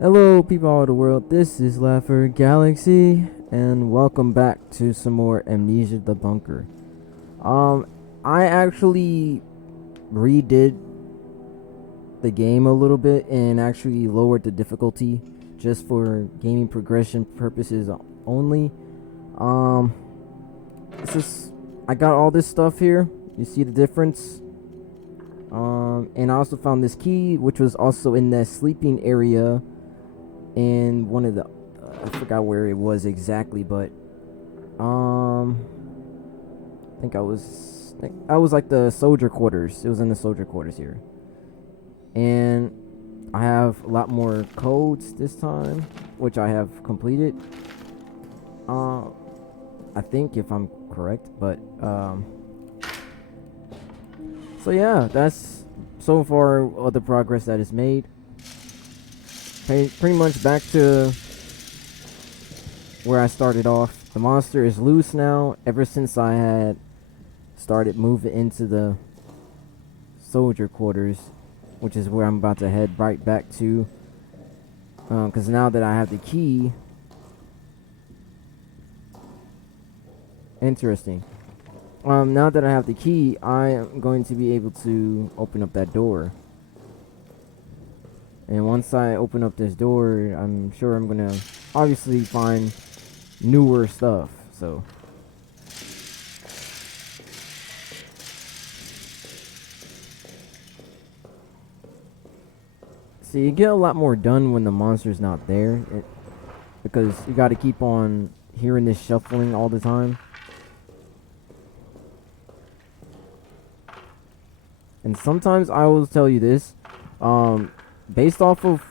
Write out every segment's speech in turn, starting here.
Hello, people all over the world. This is Laughergalaxy, and welcome back to some more Amnesia the Bunker. Um, I actually redid the game a little bit and actually lowered the difficulty just for gaming progression purposes only. Um, it's just I got all this stuff here. You see the difference? And I also found this key, which was also in that sleeping area in one of the I forgot where it was exactly, but I think I was like the soldier quarters. It was in the soldier quarters here. And I have a lot more codes this time, which I have completed. Uh I think, if I'm correct, but so yeah, that's so far all the progress that is made. Pretty much back to where I started off. The monster is loose now ever since I had started moving into the soldier quarters, which is where I'm about to head right back to. Because now that I have the key, interesting. Now that I have the key, I am going to be able to open up that door. And once I open up this door, I'm sure I'm gonna obviously find newer stuff. So see, you get a lot more done when the monster's not there, because you got to keep on hearing this shuffling all the time. And sometimes I will tell you this, based off of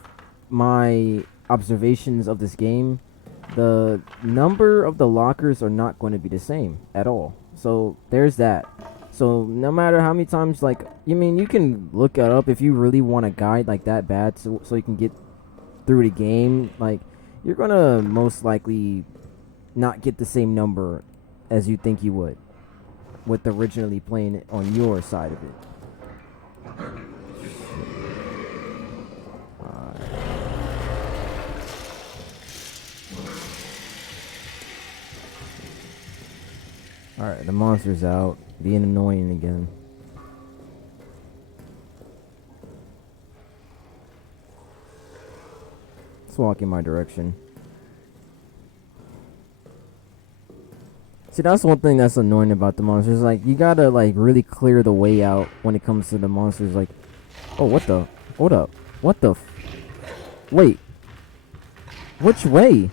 my observations of this game, the number of the lockers are not going to be the same at all. So there's that. So no matter how many times, like, you can look it up if you really want a guide like that bad, so you can get through the game. Like, you're gonna most likely not get the same number as you think you would with originally playing it on your side of it. Alright, the monster's out, being annoying again. Let's walk in my direction. See, that's one thing that's annoying about the monsters. Like, you gotta, like, really clear the way out when it comes to the monsters. Like, oh, what the? Hold up. What the? Wait. Which way?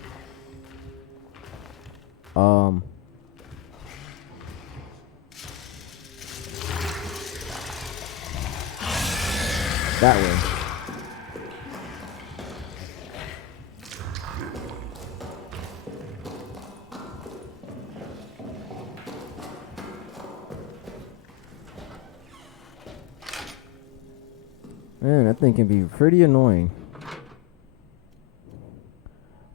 That way. Man, that thing can be pretty annoying.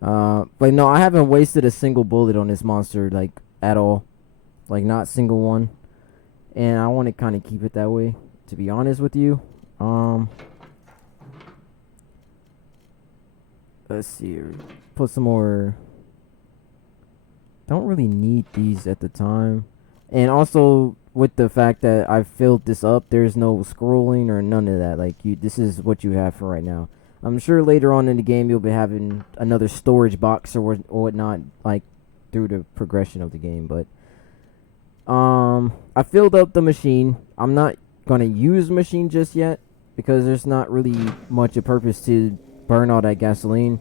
But no, I haven't wasted a single bullet on this monster, like, at all. Like, not single one. And I want to kind of keep it that way, to be honest with you. Let's see here. Put some more. Don't really need these at the time. And also, with the fact that I've filled this up, there's no scrolling or none of that. Like, this is what you have for right now. I'm sure later on in the game you'll be having another storage box or whatnot, like, through the progression of the game. But I filled up the machine. I'm not gonna use the machine just yet because there's not really much of purpose to burn all that gasoline.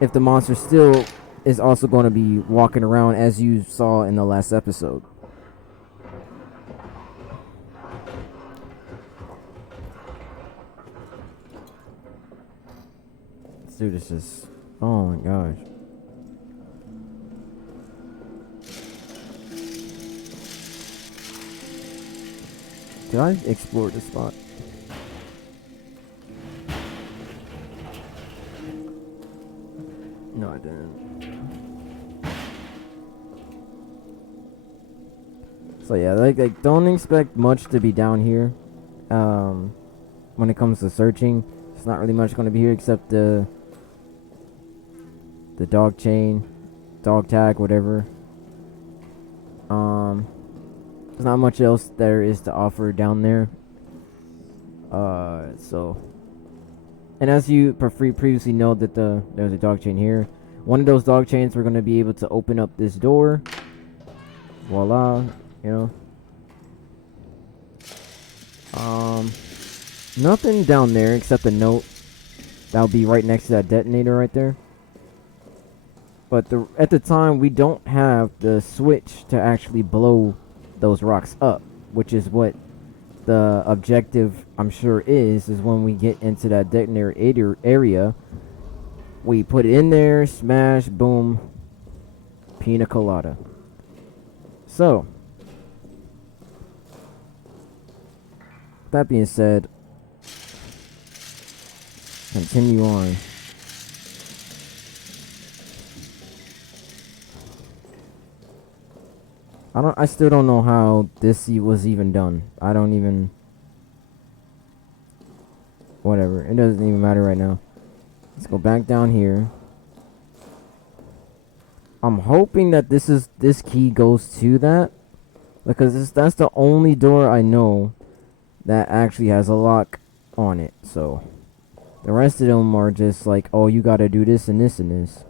If the monster still is also going to be walking around as you saw in the last episode. This dude is just, oh my gosh. Did I explore the spot? No, I didn't. So yeah, like don't expect much to be down here. when it comes to searching. It's not really much going to be here except the dog chain, dog tag, whatever. There's not much else there is to offer down there. So, and as you previously know that there's a dog chain here. One of those dog chains, we're gonna be able to open up this door. Voila, you know. Nothing down there except a note that'll be right next to that detonator right there. But at the time, we don't have the switch to actually blow those rocks up, which is what the objective, I'm sure, is when we get into that detonator area. We put it in there, smash, boom, pina colada. So, that being said, continue on. I still don't know how this was even done. I don't even, whatever. It doesn't even matter right now. Let's go back down here. I'm hoping that this key goes to that, because that's the only door I know that actually has a lock on it. So the rest of them are just like, oh, you gotta do this and this and this.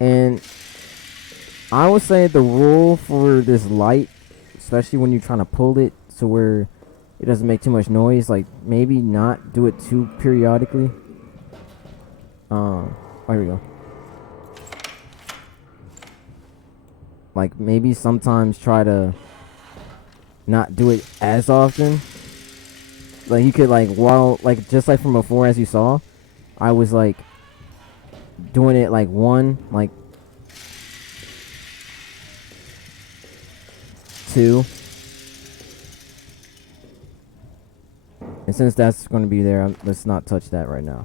And I would say the rule for this light, especially when you're trying to pull it to where it doesn't make too much noise, like maybe not do it too periodically. Oh, here we go. Like maybe sometimes try to not do it as often. Like you could like just like from before, as you saw, I was like doing it like one, like two, and since that's going to be there, let's not touch that right now.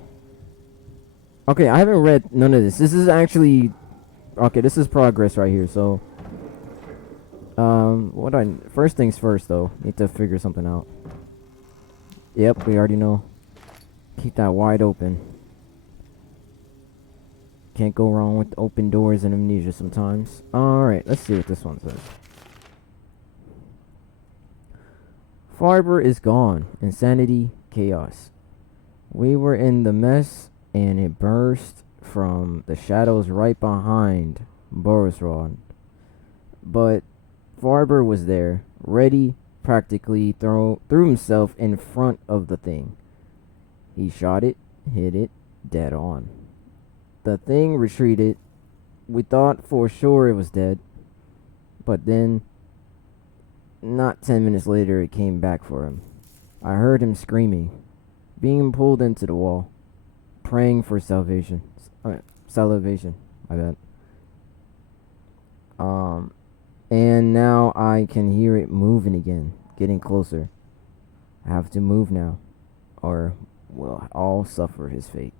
Okay, I haven't read none of this. This is actually okay. This is progress right here. So, first things first though, need to figure something out. Yep, we already know. Keep that wide open. Can't go wrong with open doors in Amnesia sometimes. Alright, let's see what this one says. Fiber is gone. Insanity, chaos. We were in the mess, and it burst from the shadows right behind Borisrod. But Farber was there, ready, practically threw himself in front of the thing. He shot it, hit it, dead on. The thing retreated. We thought for sure it was dead. But then, not 10 minutes later, it came back for him. I heard him screaming, being pulled into the wall, praying for salvation. Salvation, my bad. And now I can hear it moving again, getting closer. I have to move now, or we'll all suffer his fate.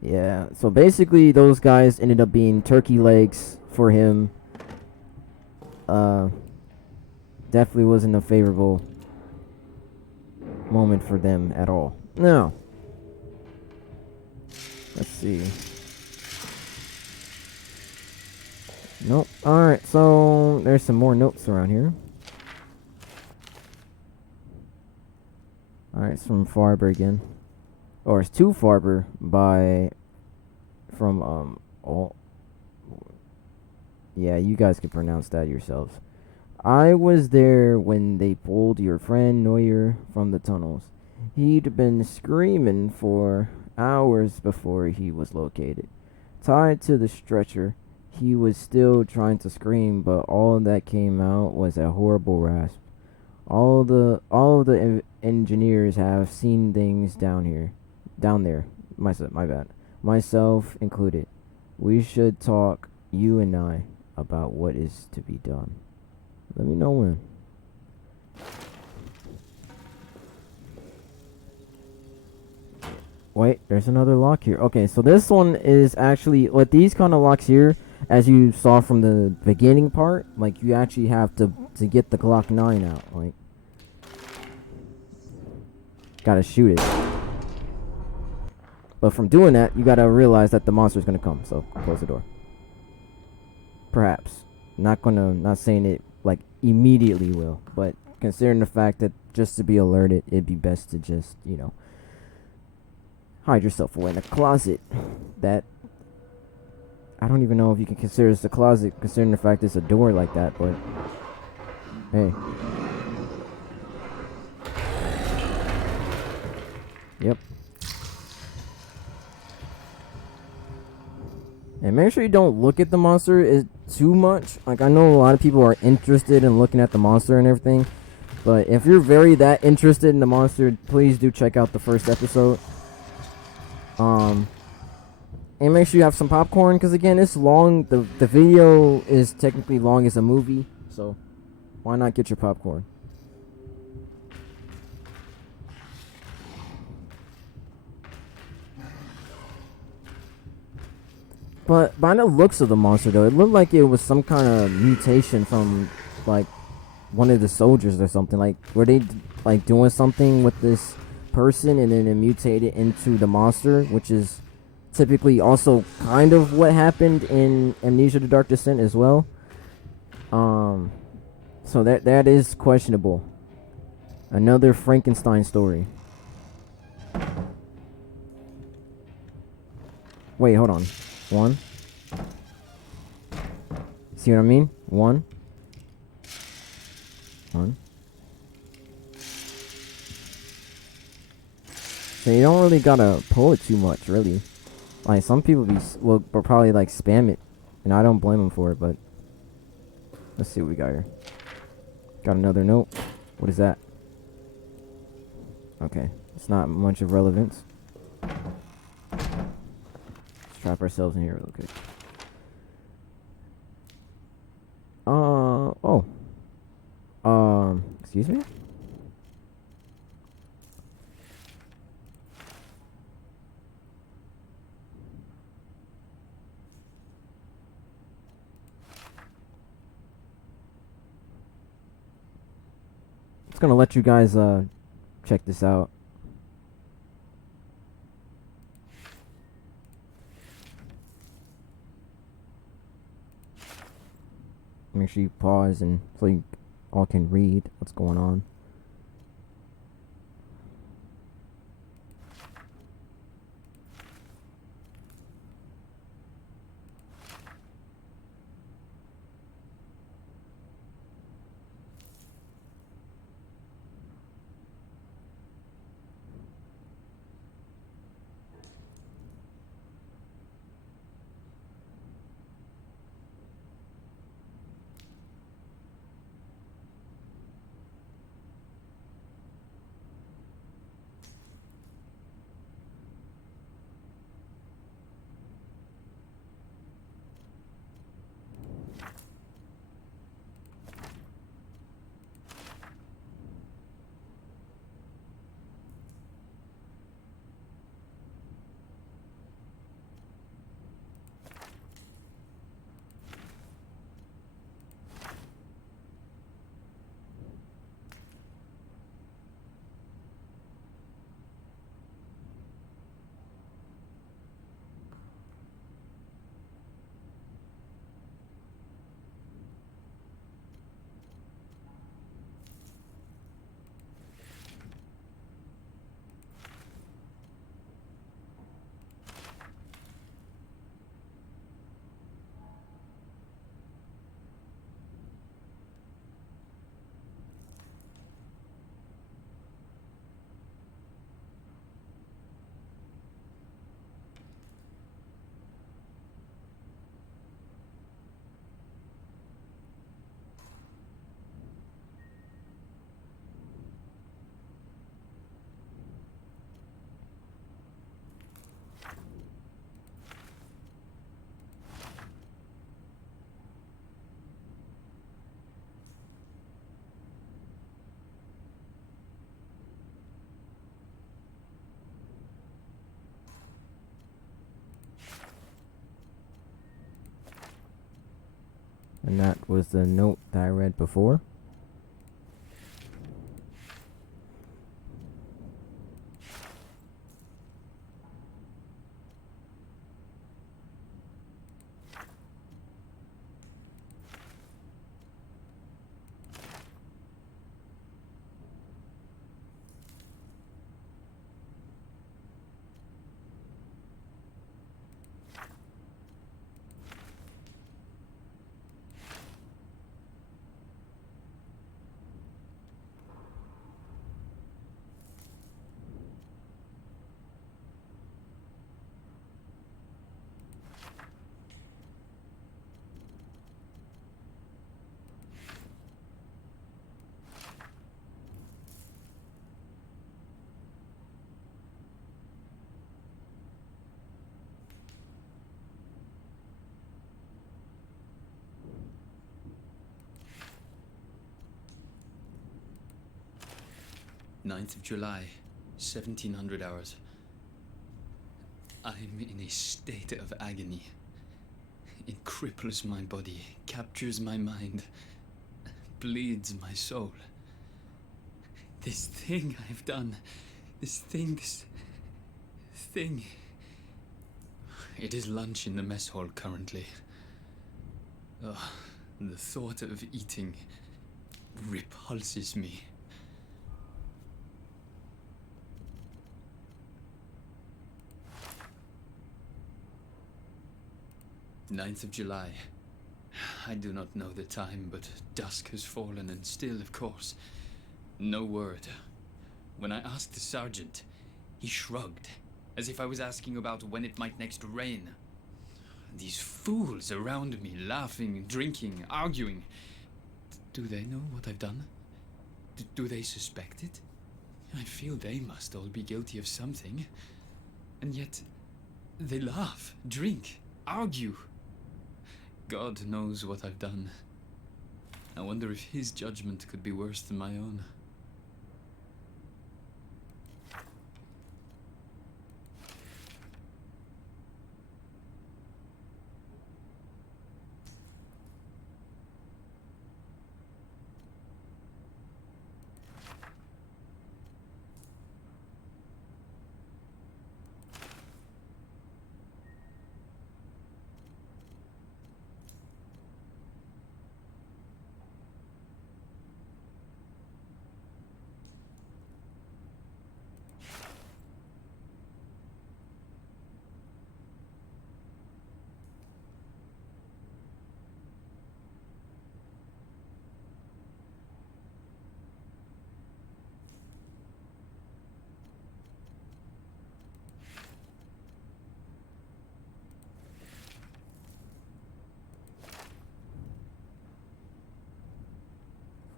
Yeah, so basically those guys ended up being turkey legs for him. Definitely wasn't a favorable moment for them at all. Now, let's see. Nope. Alright, so there's some more notes around here. Alright, it's from Farber again. Or it's to Farber from yeah, you guys can pronounce that yourselves. I was there when they pulled your friend Neuer from the tunnels. He'd been screaming for hours before he was located. Tied to the stretcher, he was still trying to scream, but all that came out was a horrible rasp. All of the engineers have seen things down there. My bad. Myself included. We should talk, you and I, about what is to be done. Let me know when. Wait, there's another lock here. Okay, so this one is actually, with these kind of locks here, as you saw from the beginning part, like you actually have to get the Glock 9 out. Like, gotta shoot it. But from doing that, you gotta realize that the monster's gonna come. So close the door. Perhaps. Not saying it like immediately will, but considering the fact that just to be alerted, it'd be best to just, hide yourself away in a closet. That I don't even know if you can consider this a closet, considering the fact it's a door like that, but hey. Yep. And make sure you don't look at the monster too much. Like, I know a lot of people are interested in looking at the monster and everything, but if you're that interested in the monster, please do check out the first episode. And make sure you have some popcorn, because again, it's long. The video is technically long as a movie, so why not get your popcorn? But by the looks of the monster, though, it looked like it was some kind of mutation from, like, one of the soldiers or something. Like, were they, like, doing something with this person and then it mutated into the monster, which is typically also kind of what happened in Amnesia: The Dark Descent as well. So that is questionable. Another Frankenstein story. Wait, hold on. One. See what I mean? One. So you don't really gotta pull it too much, really. Like, some people will probably like spam it, and I don't blame them for it. But let's see what we got here. Got another note. What is that? Okay, it's not much of relevance. Let's trap ourselves in here real quick. Excuse me? It's gonna let you guys, check this out. Make sure you pause and so you all can read what's going on. And that was the note that I read before. Ninth of July, 1700 hours. I'm in a state of agony. It cripples my body, captures my mind, bleeds my soul. This thing I've done, this thing. It is lunch in the mess hall currently. Ugh, the thought of eating repulses me. Ninth of July. I do not know the time, but dusk has fallen, and still, of course, no word. When I asked the sergeant, he shrugged, as if I was asking about when it might next rain. These fools around me, laughing, drinking, arguing. Do they know what I've done? Do they suspect it? I feel they must all be guilty of something. And yet, they laugh, drink, argue. God knows what I've done. I wonder if his judgment could be worse than my own.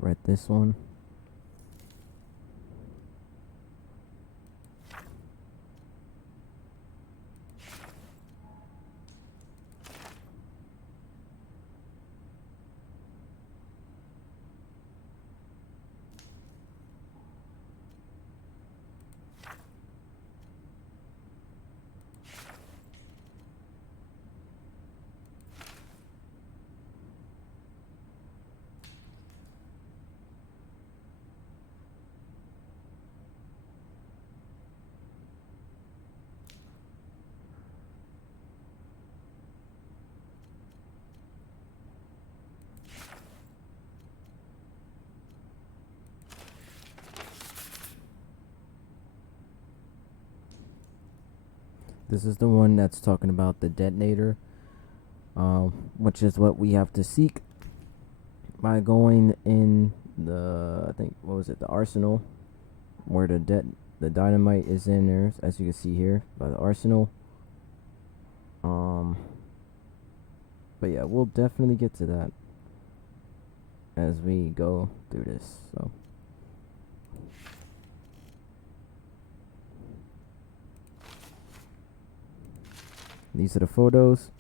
Read this one. This is the one that's talking about the detonator, which is what we have to seek by going in the, I think, what was it, the arsenal, where the dynamite is in there, as you can see here by the arsenal. But yeah, we'll definitely get to that as we go through this. So these are the photos.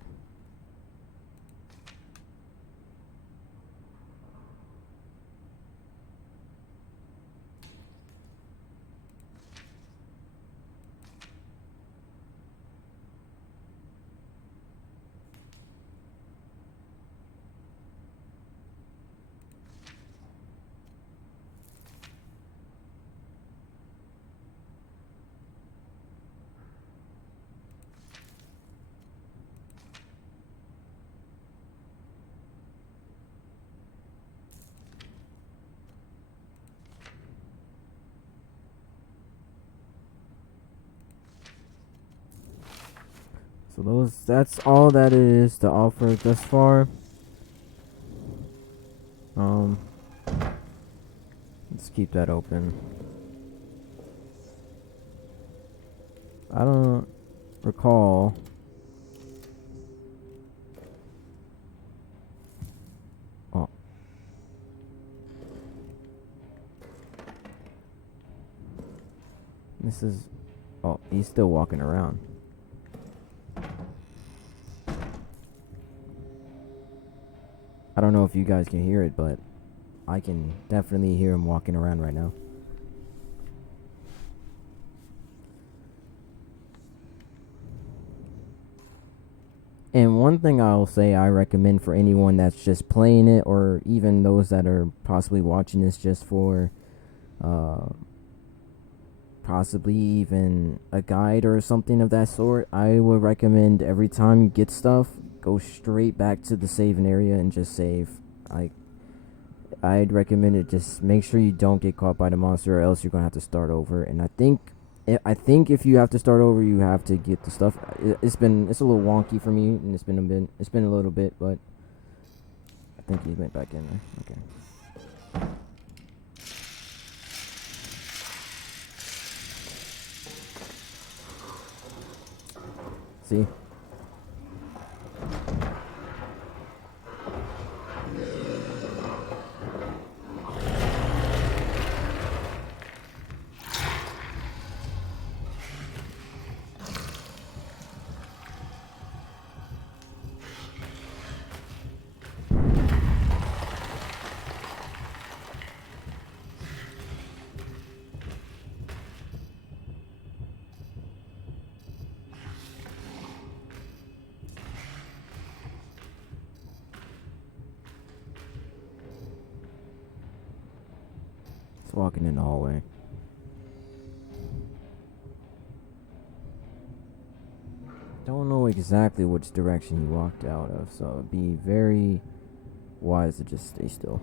So that's all that it is to offer thus far. Um, let's keep that open. I don't recall. Oh. This is. Oh, he's still walking around. I don't know if you guys can hear it, but I can definitely hear him walking around right now. And one thing I'll say I recommend for anyone that's just playing it, or even those that are possibly watching this just for possibly even a guide or something of that sort, I would recommend every time you get stuff, go straight back to the saving area and just save. I'd recommend it. Just make sure you don't get caught by the monster, or else you're gonna have to start over. And I think if you have to start over, you have to get the stuff. It's a little wonky for me, and it's been a little bit, but I think he went back in there. Okay. See? It's walking in the hallway. Don't know exactly which direction he walked out of, so it'd be very wise to just stay still.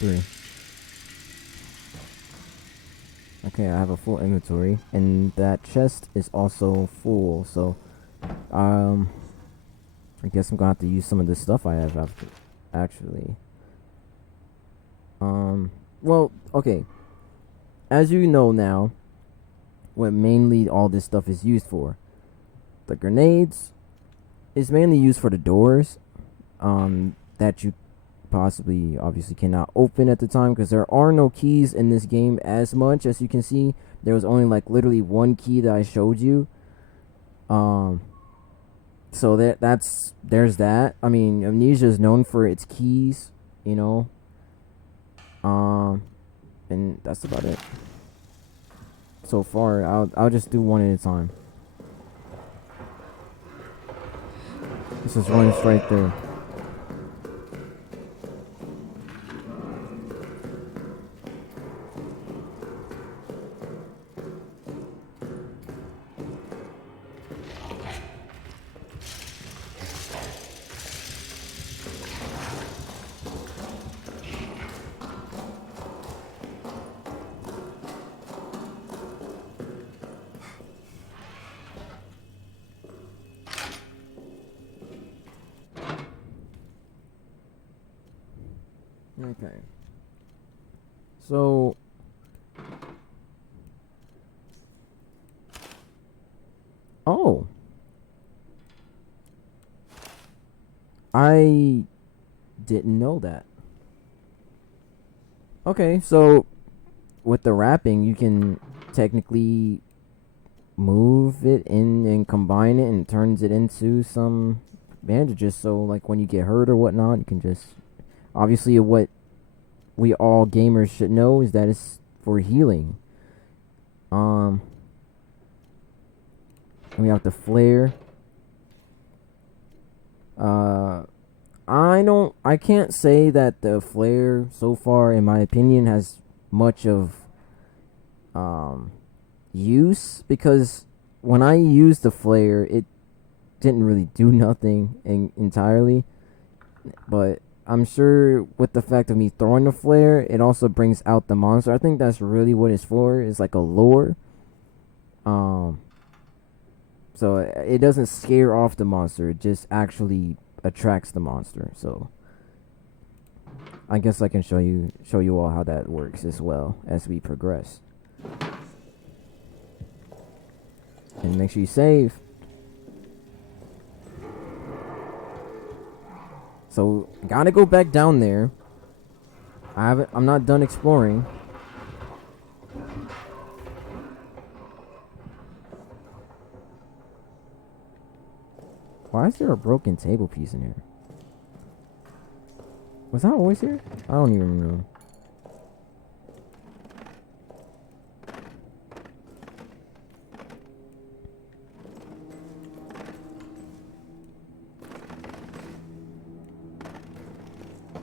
Three. Okay, I have a full inventory, and that chest is also full. So, I guess I'm gonna have to use some of the stuff I have after, actually. Well, okay. As you know now, what mainly all this stuff is used for. The grenades is mainly used for the doors, that you possibly obviously cannot open at the time, because there are no keys in this game. As much as you can see, there was only like literally one key that I showed you. So there's that. I mean, Amnesia is known for its keys, you know. And that's about it. So far, I'll just do one at a time. This is running straight through. Okay. So oh, I didn't know that. Okay, so with the wrapping, you can technically move it in and combine it and turns it into some bandages. So like when you get hurt or whatnot, you can just obviously what we all gamers should know is that it's for healing. Um, we have the flare. Uh, I can't say that the flare so far, in my opinion, has much of um use because when I used the flare, it didn't really do nothing entirely. But I'm sure with the fact of me throwing the flare, it also brings out the monster. I think that's really what it's for. It's like a lure. Um, so it doesn't scare off the monster. It just actually attracts the monster. So I guess I can show you all how that works as well as we progress. And make sure you save. So gotta go back down there. I'm not done exploring. Why is there a broken table piece in here? Was that always here? I don't even know.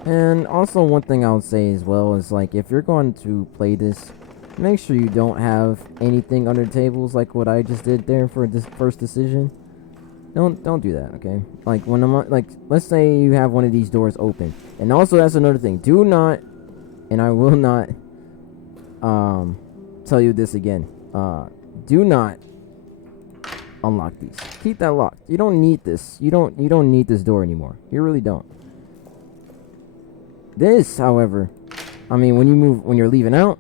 And also one thing I would say as well is like if you're going to play this, make sure you don't have anything under tables like what I just did there for this first decision. Don't do that, okay? Like when like let's say you have one of these doors open. And also that's another thing. Do not, and I will not tell you this again. Do not unlock these. Keep that locked. You don't need this. You don't need this door anymore. You really don't. This, however, I mean, when you're leaving out,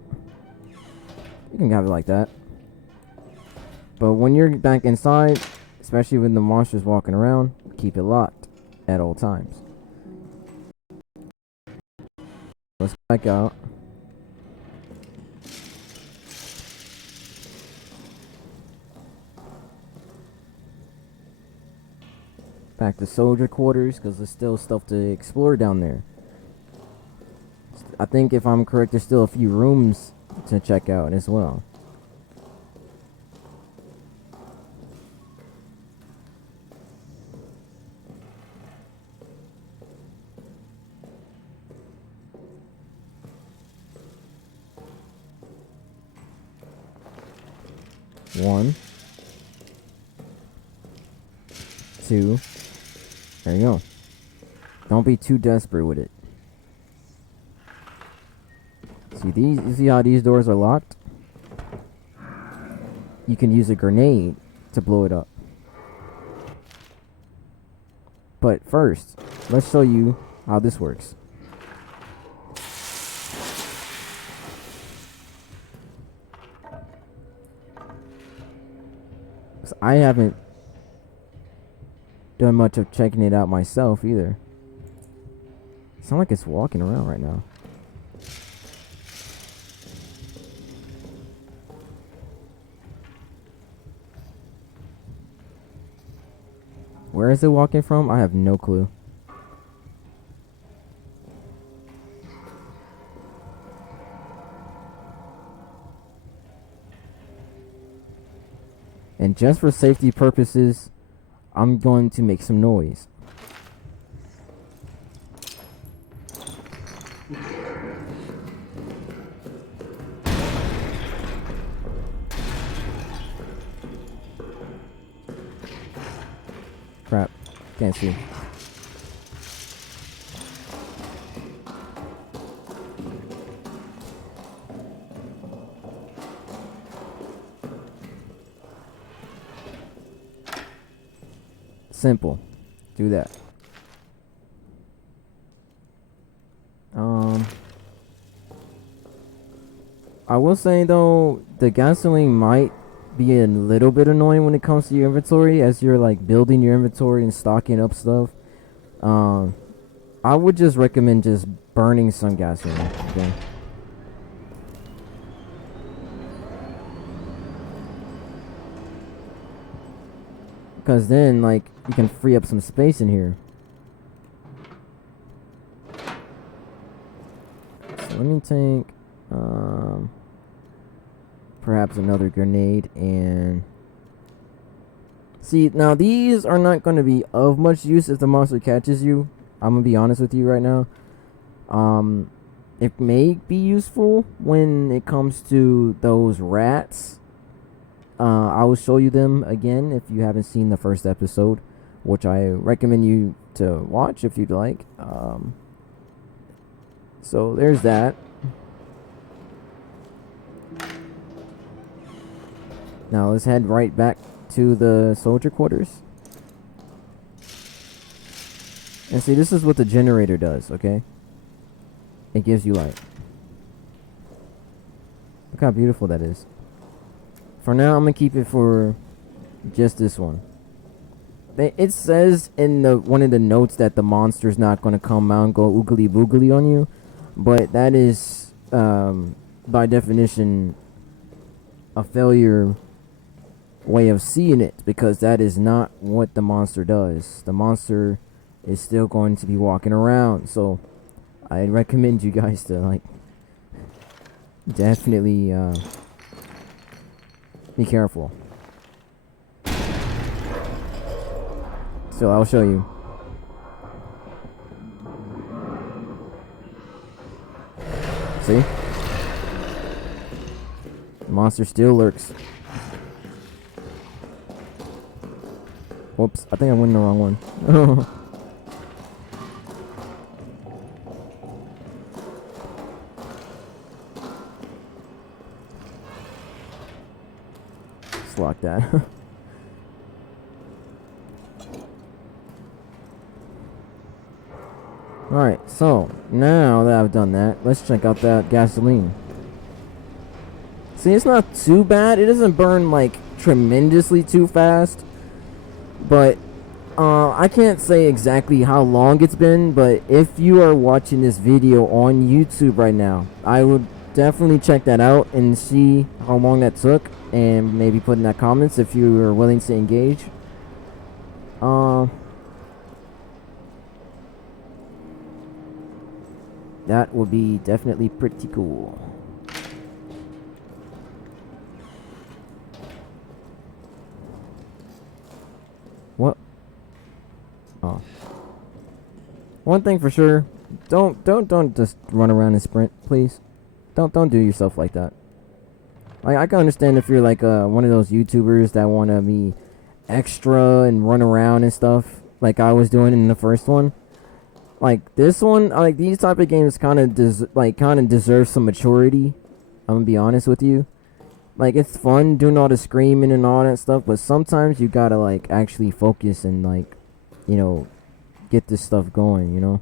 you can have it like that. But when you're back inside, especially when the monster's walking around, keep it locked at all times. Let's go back out. Back to soldier quarters, because there's still stuff to explore down there. I think if I'm correct, there's still a few rooms to check out as well. One. Two. There you go. Don't be too desperate with it. See these? You see how these doors are locked? You can use a grenade to blow it up. But first, let's show you how this works. I haven't done much of checking it out myself either. It's not like it's walking around right now. Where is it walking from? I have no clue. And just for safety purposes, I'm going to make some noise. Crap. Can't see. Simple. Do that. I will say though, the gasoline might be a little bit annoying when it comes to your inventory as you're like building your inventory and stocking up stuff. Um, I would just recommend just burning some gasoline. Okay. Because then, like, you can free up some space in here. So let me take, perhaps another grenade and... See, now these are not going to be of much use if the monster catches you. I'm going to be honest with you right now. It may be useful when it comes to those rats. I will show you them again if you haven't seen the first episode, which I recommend you to watch if you'd like. So there's that. Now let's head right back to the soldier quarters. And see, this is what the generator does, okay? It gives you light. Look how beautiful that is. For now, I'm gonna keep it for just this one. It says in one of the notes that the monster's not gonna come out and go oogly boogly on you, but that is by definition a failure way of seeing it, because that is not what the monster does. The monster is still going to be walking around, so I recommend you guys to like definitely be careful. So I'll show you. See? The monster still lurks. Whoops, I think I went in the wrong one. Just lock that. Alright, so now that I've done that, let's check out that gasoline. See, it's not too bad. It doesn't burn like tremendously too fast. But I can't say exactly how long it's been, but if you are watching this video on YouTube right now, I would definitely check that out and see how long that took, and maybe put in the comments if you are willing to engage. That would be definitely pretty cool. What? Oh. One thing for sure, don't just run around and sprint, please. Don't do yourself like that. I can understand if you're like one of those YouTubers that want to be extra and run around and stuff, like I was doing in the first one. Like this one, like these type of games kind of deserve some maturity. I'm gonna be honest with you. Like, it's fun doing all the screaming and all that stuff, but sometimes you gotta like actually focus and like, you know, get this stuff going, you know.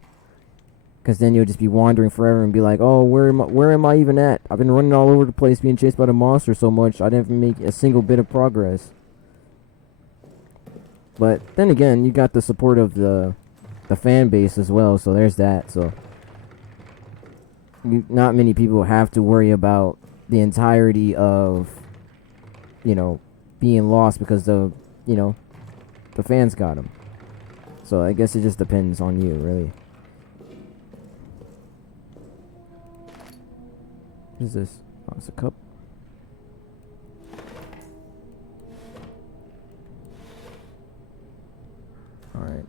Because then you'll just be wandering forever and be like, oh, where am I even at? I've been running all over the place being chased by the monster so much, I didn't even make a single bit of progress. But then again, you got the support of the fan base as well, so there's that. So not many people have to worry about the entirety of, you know, being lost because the fans got them. So I guess it just depends on you, really. What is this? Oh, it's a cup. Alright.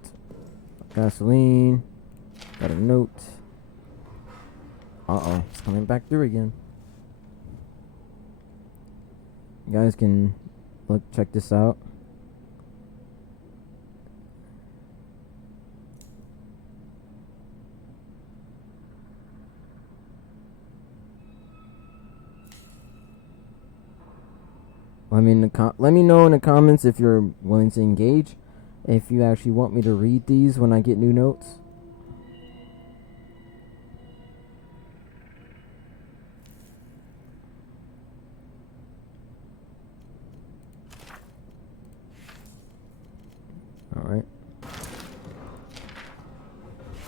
Gasoline. Got a note. Uh-oh. It's coming back through again. You guys can check this out. Let me know in the comments if you're willing to engage. If you actually want me to read these when I get new notes.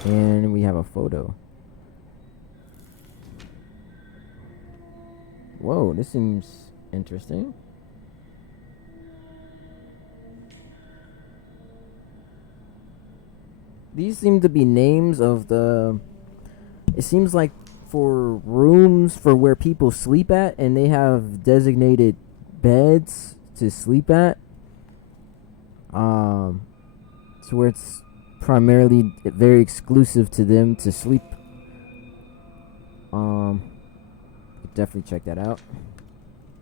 And we have a photo. Whoa, this seems interesting. These seem to be names of the... It seems like for rooms for where people sleep at, and they have designated beds to sleep at. So where it's primarily very exclusive to them to sleep. Definitely check that out.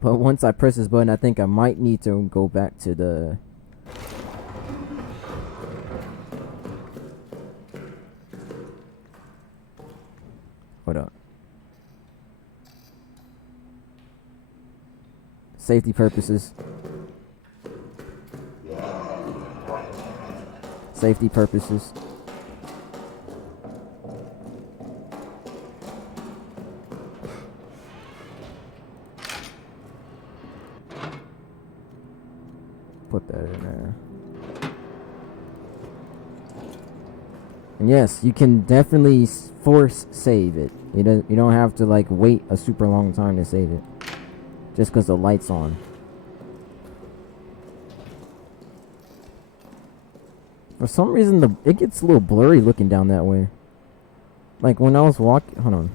But once I press this button, I think I might need to go back to the... Hold up. Safety purposes. Safety purposes. Put that in there. And yes, you can definitely force save it. You don't have to like wait a super long time to save it. Just because the light's on. For some reason, it gets a little blurry looking down that way. Like when I was walking... Hold on.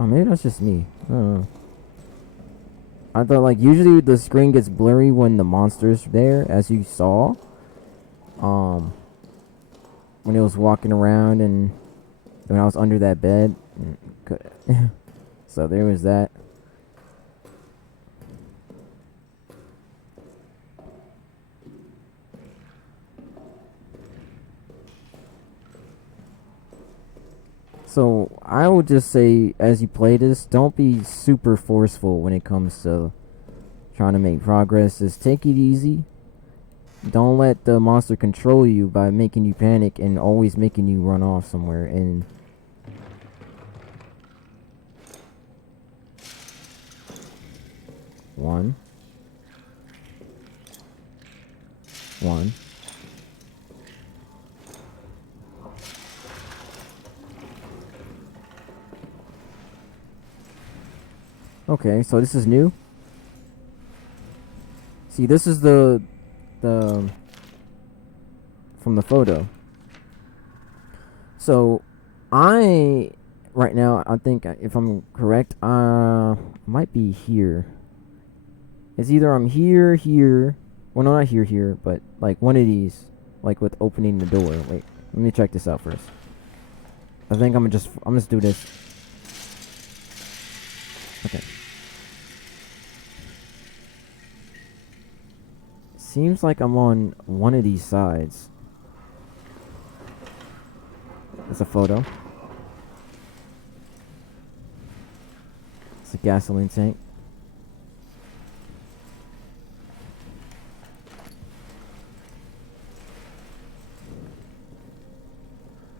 Oh, maybe that's just me. I don't know. I thought like usually the screen gets blurry when the monster's there, as you saw. When it was walking around and when I was under that bed. So there was that. So I would just say, as you play this, don't be super forceful when it comes to trying to make progress. Just take it easy. Don't let the monster control you by making you panic and always making you run off somewhere. And one. Okay, so this is new. See, this is the from the photo. So right now, I think if I'm correct, might be here. It's either I'm here. Well, no, not here, but like one of these, like with opening the door. Wait, let me check this out first. I think I'm just do this. Okay. Seems like I'm on one of these sides. It's a photo. It's a gasoline tank.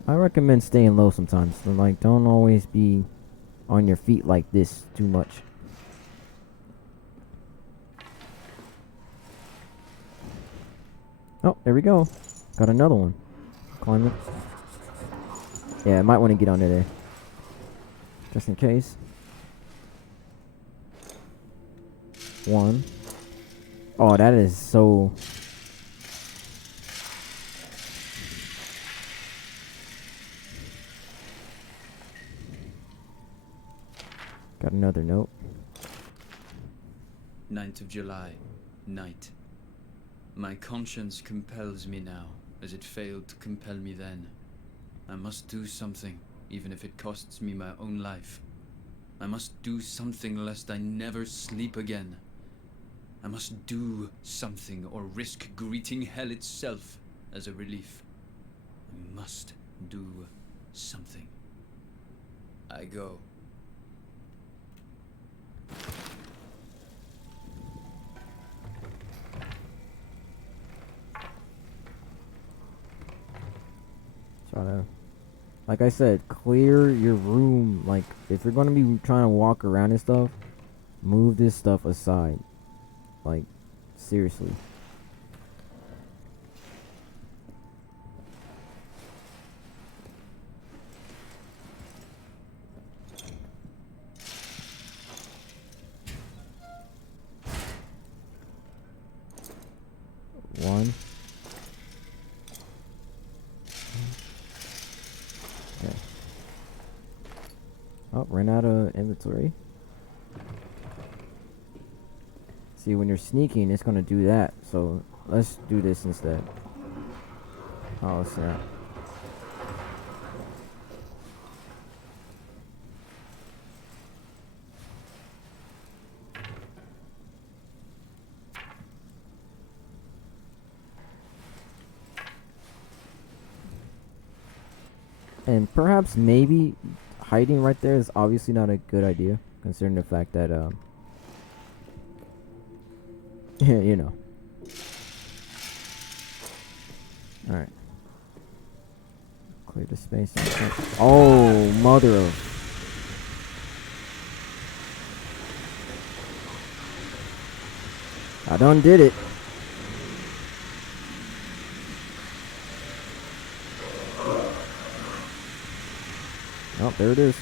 I recommend staying low sometimes. So like, don't always be on your feet like this too much. Oh, there we go. Got another one. Climb it. Yeah, I might want to get under there. Just in case. One. Oh, that is so... Got another note. 9th of July, night. My conscience compels me now, as it failed to compel me then. I must do something, even if it costs me my own life. I must do something lest I never sleep again. I must do something or risk greeting hell itself as a relief. I must do something. I go. Try to, like I said, clear your room. Like, if you're gonna be trying to walk around and stuff, move this stuff aside. Like, seriously. Oh, ran out of inventory. See, when you're sneaking, it's gonna do that. So let's do this instead. Oh, snap. And perhaps maybe hiding right there is obviously not a good idea, considering the fact that you know. All right. Clear the space. Oh, mother of. I done did it. Oh, there it is.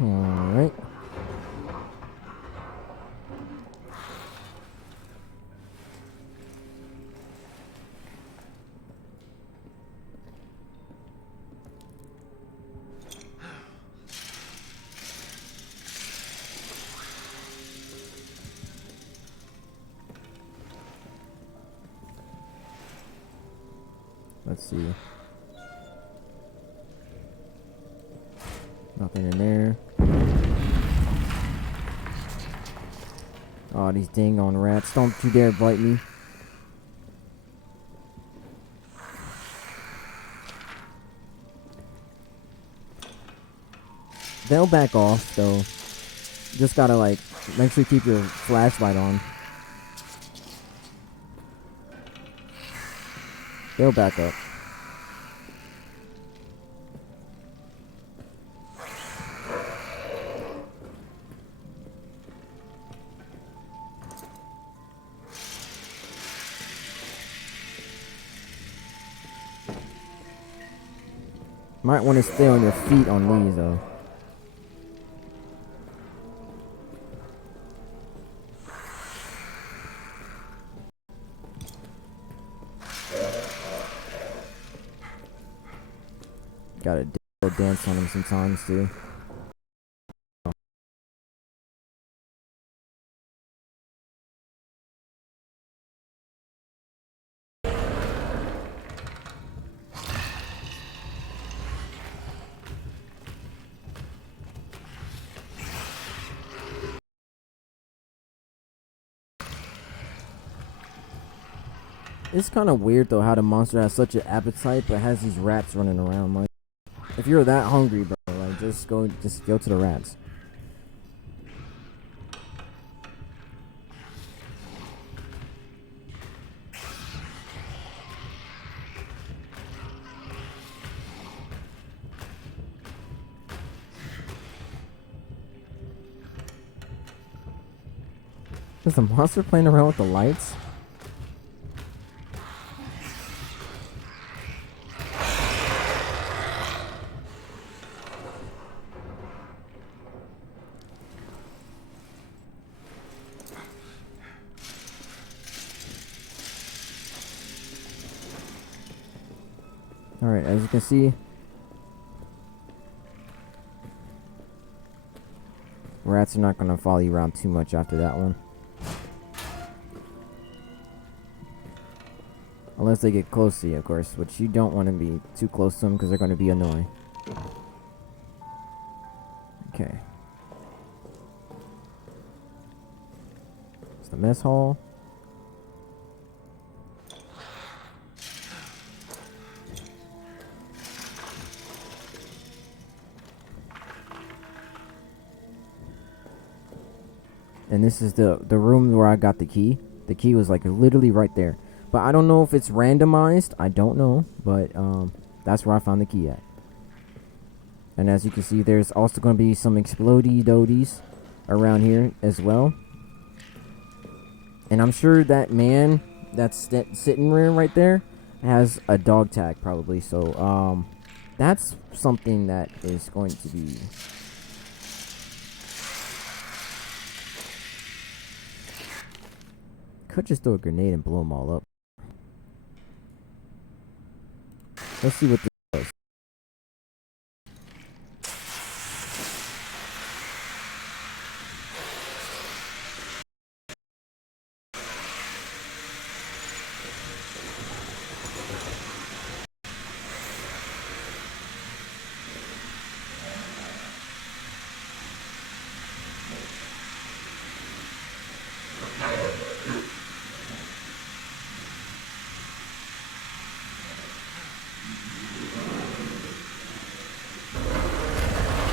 Alright. Let's see. Nothing in there. Oh, these dang on rats. Don't you dare bite me. They'll back off, though. Just gotta, like, make sure you keep your flashlight on. They'll back up. Might want to stay on your feet on these, though. Gotta dance on them sometimes, too. It's kind of weird, though, how the monster has such an appetite, but has these rats running around. Like, if you're that hungry, bro, like, just go to the rats. Is the monster playing around with the lights? Alright, as you can see, rats are not going to follow you around too much after that one. Unless they get close to you, of course, which you don't want to be too close to them because they're going to be annoying. Okay. It's the mess hall. And this is the room where I got the key. The key was like literally right there. But I don't know if it's randomized. I don't know. But that's where I found the key at. And as you can see, there's also going to be some explodey dodies around here as well. And I'm sure that man that's sitting right there has a dog tag probably. So that's something that is going to be... Could just throw a grenade and blow them all up. Let's see what this does.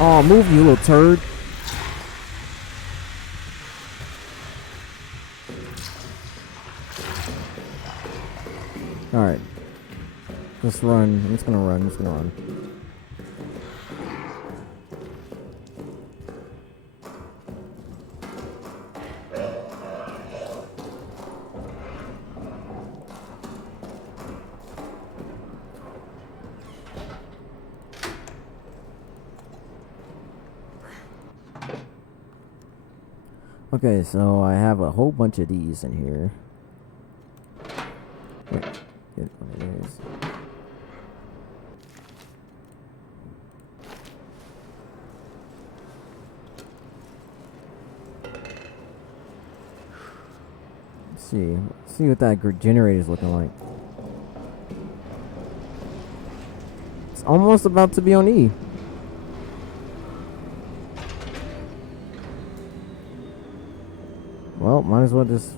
Oh, move, you little turd. Alright. Let's run. I'm just gonna run. I'm just gonna run. Okay, so I have a whole bunch of these in here. Wait, get one of these. Let's see what that generator is looking like. It's almost about to be on E. Well, might as well just...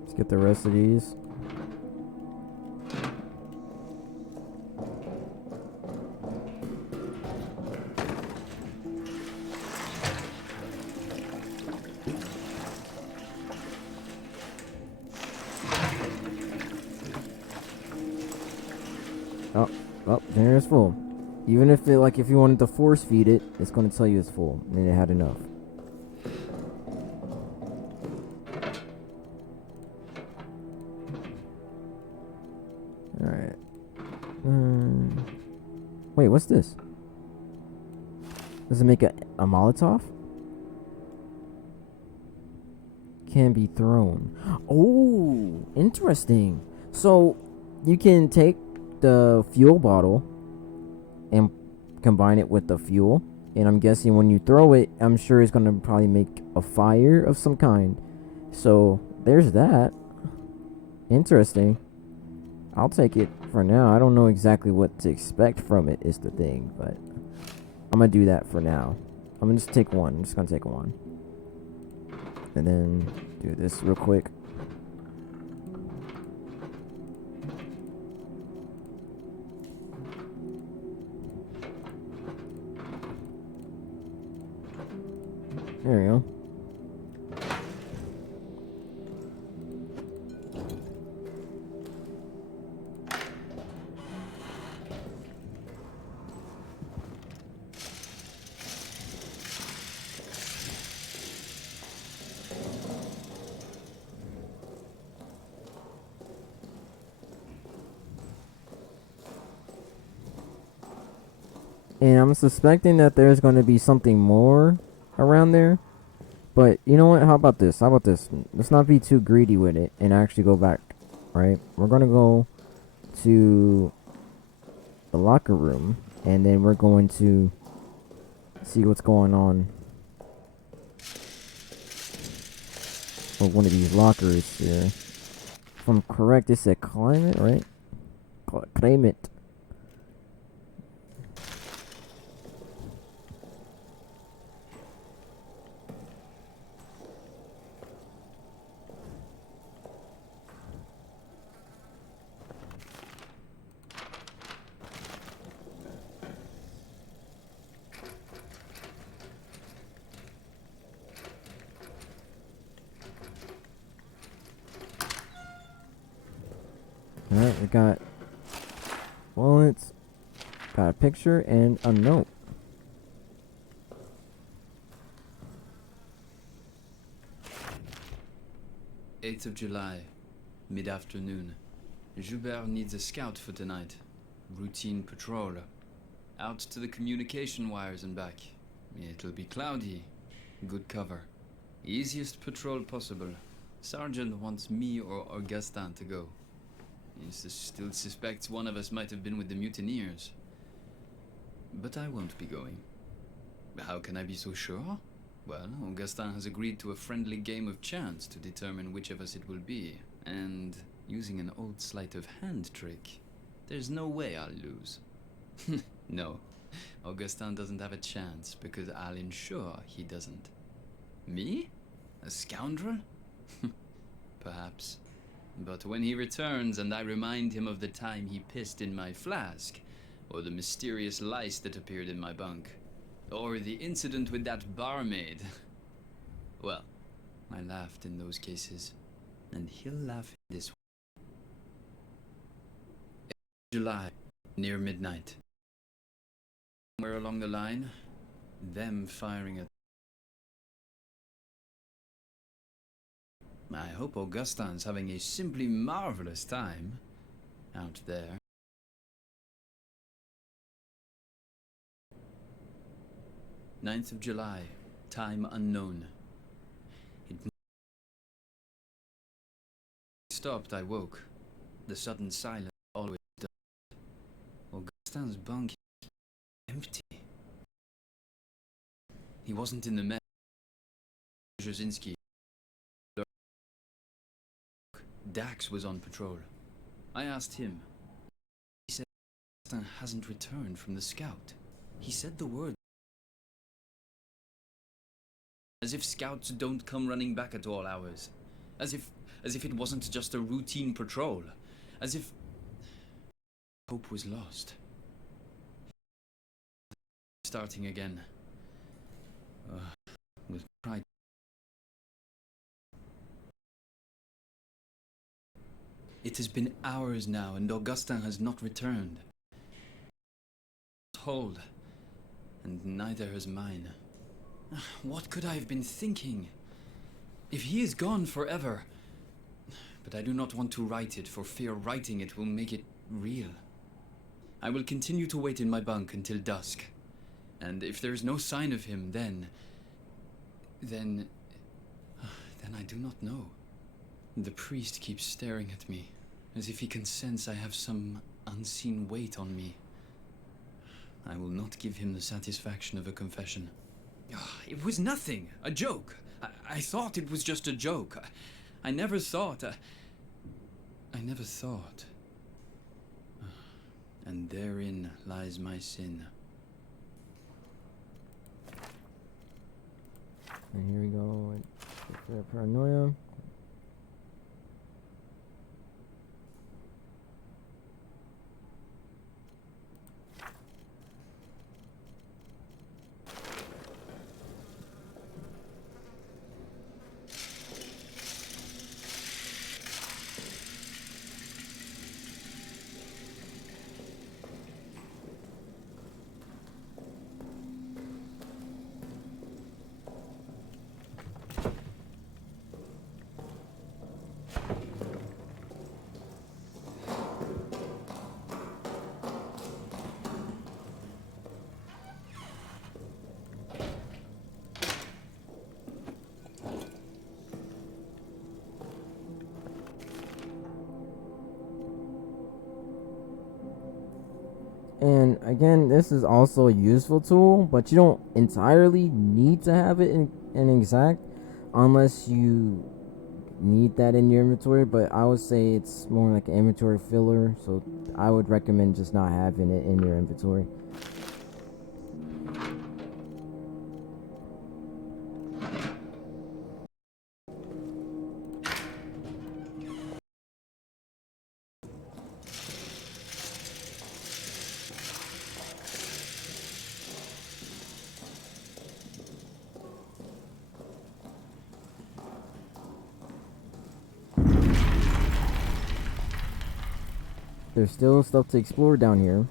Let's get the rest of these. Oh, generator's full. Even if if you wanted to force feed it, it's going to tell you it's full, and it had enough. Alright. Wait, what's this? Does it make a Molotov? Can be thrown. Oh, interesting. So, you can take the fuel bottle and combine it with the fuel, and I'm guessing when you throw it, I'm sure it's gonna probably make a fire of some kind. So there's that. Interesting. I'll take it for now. I don't know exactly what to expect from it is the thing, but I'm gonna do that for now. I'm gonna just take one. I'm just gonna take one and then do this real quick. There we go. and I'm suspecting that there's going to be something more around there. But you know what? How about this? How about this? Let's not be too greedy with it and actually go back. Right? We're gonna go to the locker room, and then we're going to see what's going on with one of these lockers here. If I'm correct, it said climate, right? Climate. Alright, we got wallets, got a picture, and a note. "8th of July, mid-afternoon. Joubert needs a scout for tonight. Routine patrol. Out to the communication wires and back. It'll be cloudy. Good cover. Easiest patrol possible. Sergeant wants me or Augustin to go. He still suspects one of us might have been with the mutineers. But I won't be going. How can I be so sure? Well, Augustin has agreed to a friendly game of chance to determine which of us it will be. And using an old sleight of hand trick, there's no way I'll lose. No, Augustin doesn't have a chance because I'll ensure he doesn't. Me? A scoundrel? Perhaps. But when he returns and I remind him of the time he pissed in my flask, or the mysterious lice that appeared in my bunk, or the incident with that barmaid, well, I laughed in those cases, and he'll laugh in this one. July, near midnight. Somewhere along the line, them firing at... I hope Augustin's having a simply marvelous time out there. 9th of July, time unknown. It stopped, I woke. The sudden silence always does. Augustin's bunk is empty. He wasn't in the mess. Jasinski. Dax was on patrol. I asked him. He said Augustin hasn't returned from the scout. He said the word. As if scouts don't come running back at all hours. As if it wasn't just a routine patrol. As if hope was lost. Starting again. With pride. It has been hours now, and Augustin has not returned. Hold, and neither has mine. What could I have been thinking? If he is gone forever... But I do not want to write it, for fear writing it will make it real. I will continue to wait in my bunk until dusk. And if there is no sign of him, then I do not know. The priest keeps staring at me, as if he can sense I have some unseen weight on me. I will not give him the satisfaction of a confession. It was nothing, a joke. I thought it was just a joke. I never thought. And therein lies my sin. And here we go. Paranoia. And again, this is also a useful tool, but you don't entirely need to have it in exact unless you need that in your inventory. But I would say it's more like an inventory filler, so I would recommend just not having it in your inventory. There's still stuff to explore down here.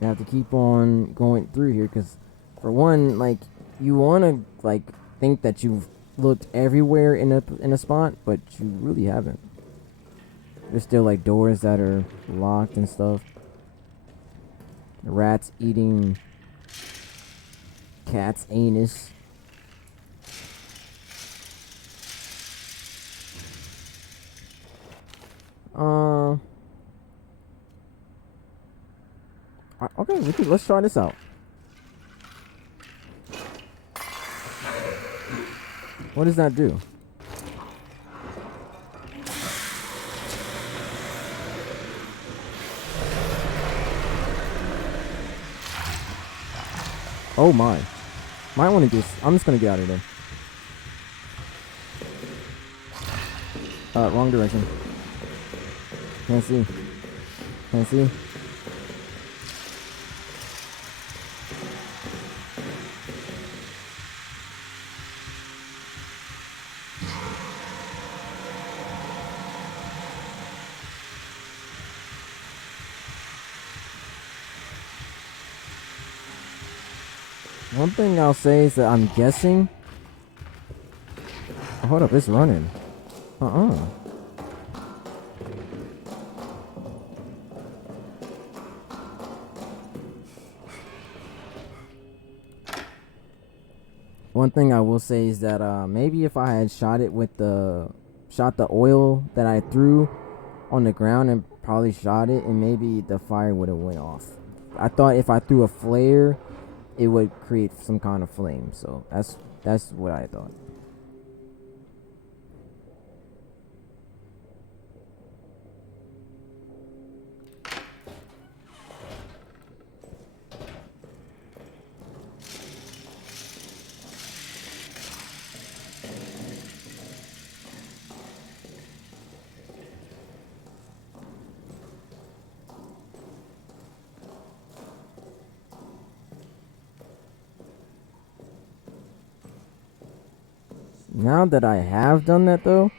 You have to keep on going through here because, for one, like, you want to like think that you've looked everywhere in a spot, but you really haven't. There's still like doors that are locked and stuff. Rats eating cat's anus. Uh, okay, let's try this out. What does that do? Oh my. Might want to just... I'm just going to get out of there. Wrong direction. Can't see. Can't see. One thing I'll say is that I'm guessing... Oh, hold up, it's running. One thing I will say is that maybe if I had shot the oil that I threw on the ground and probably shot it, and maybe the fire would have went off. I thought if I threw a flare, it would create some kind of flame. So that's what I thought. Now that I have done that though,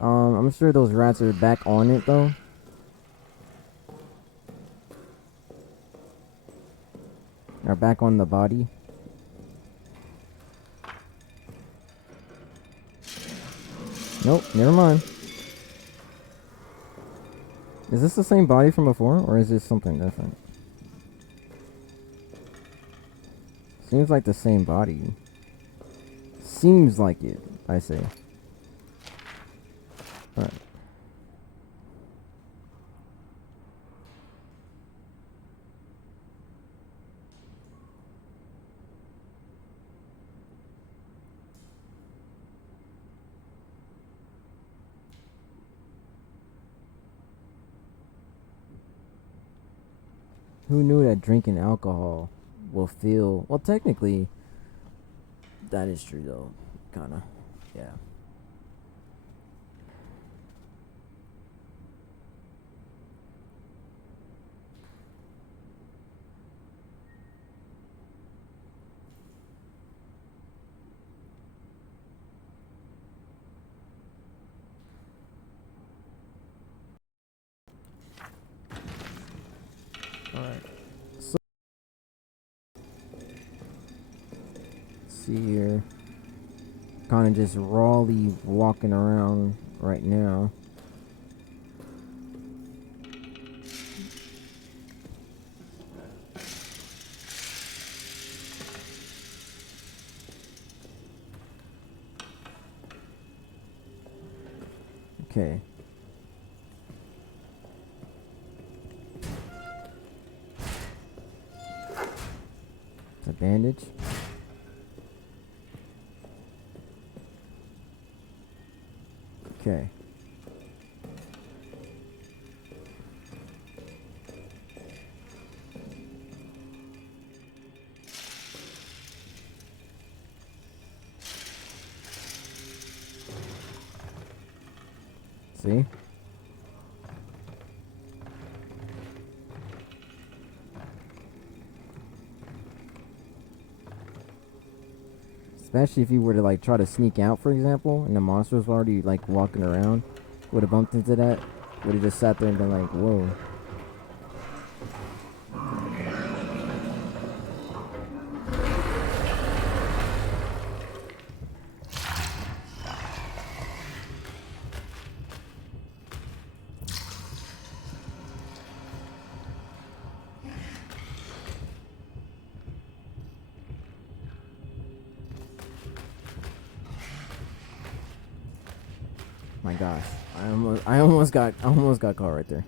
I'm sure those rats are back on it though. Are back on the body. Nope, never mind. Is this the same body from before, or is this something different? Seems like the same body. Seems like it, I say. Alright. Who knew that drinking alcohol will feel... Well, technically, that is true, though. Kinda. Yeah. Alright. So, see here. Kind of just rawly walking around right now. Okay. a bandage. Okay. See? Especially if you were to like try to sneak out, for example, and the monster was already like walking around, would have bumped into that, would have just sat there and been like, whoa. My gosh, I almost got caught right there.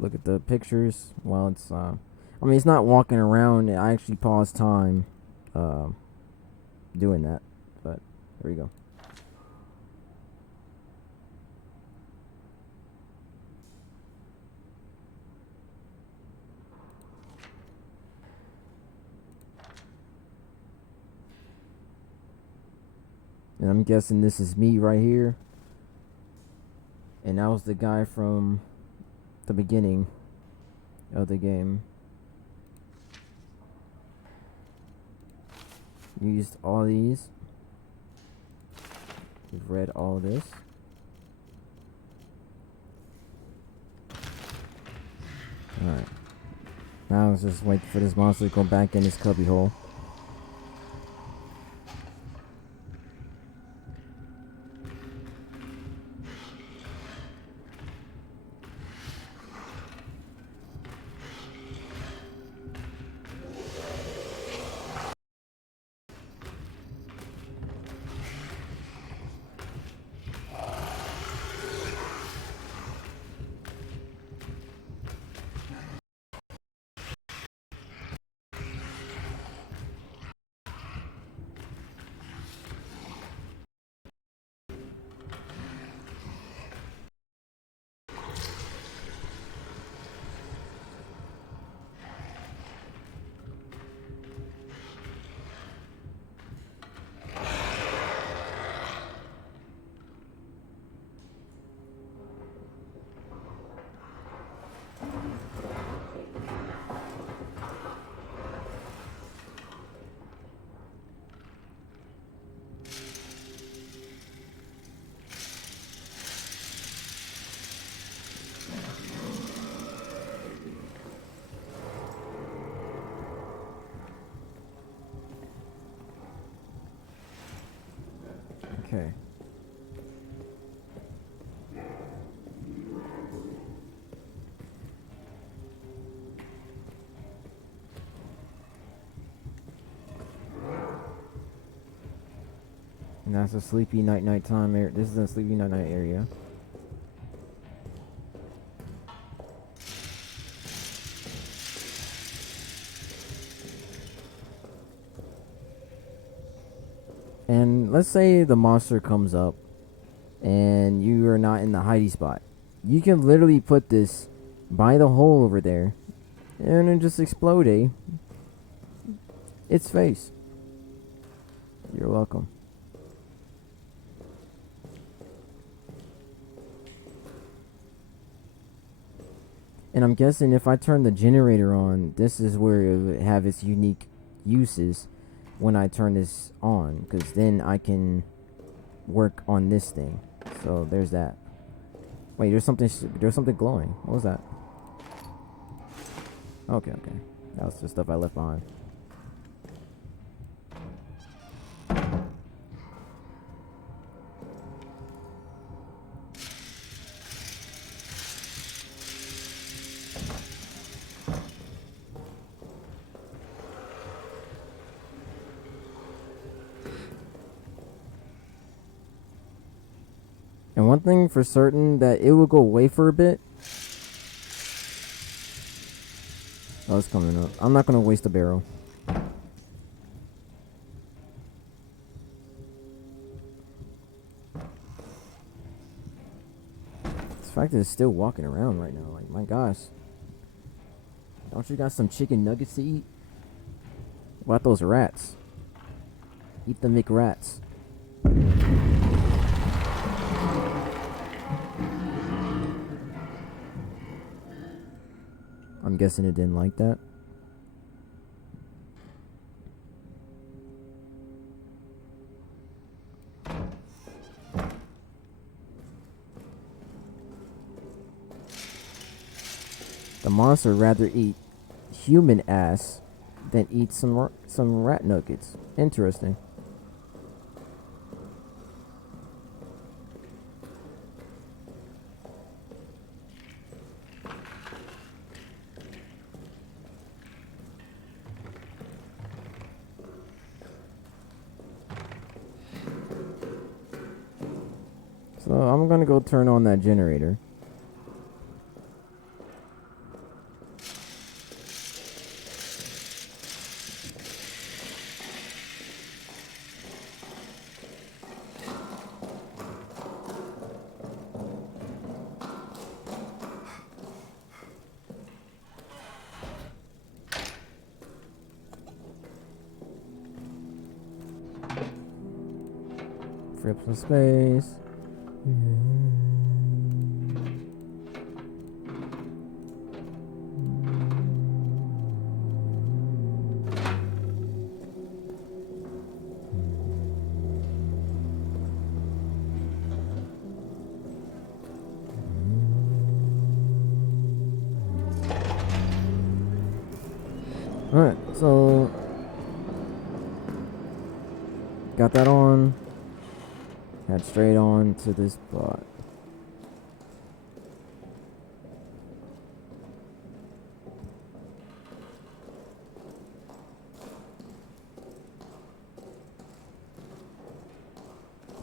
Look at the pictures while it's I mean, it's not walking around. I actually paused time doing that, but there you go. And I'm guessing this is me right here. And that was the guy from the beginning of the game. Used all these. We've read all this. Alright. Now let's just wait for this monster to go back in his cubby hole. Okay. And that's a sleepy nighttime area. This is a sleepy night area. And let's say the monster comes up and you are not in the hidey spot. You can literally put this by the hole over there and then just explode its face. You're welcome. And I'm guessing if I turn the generator on, this is where it would have its unique uses when I turn this on, because then I can work on this thing. So there's that. Wait, there's something glowing. What was that? Okay. That was the stuff I left behind. And one thing for certain, that it will go away for a bit. Oh, it's coming up. I'm not gonna waste a barrel. The fact that it's still walking around right now, like, my gosh. Don't you got some chicken nuggets to eat? What about those rats? Eat the McRats. I'm guessing it didn't like that. The monster would rather eat human ass than eat some rat nuggets. Interesting. So I'm gonna go turn on that generator. Free up some space. Alright, so got that on. Head straight on to this spot.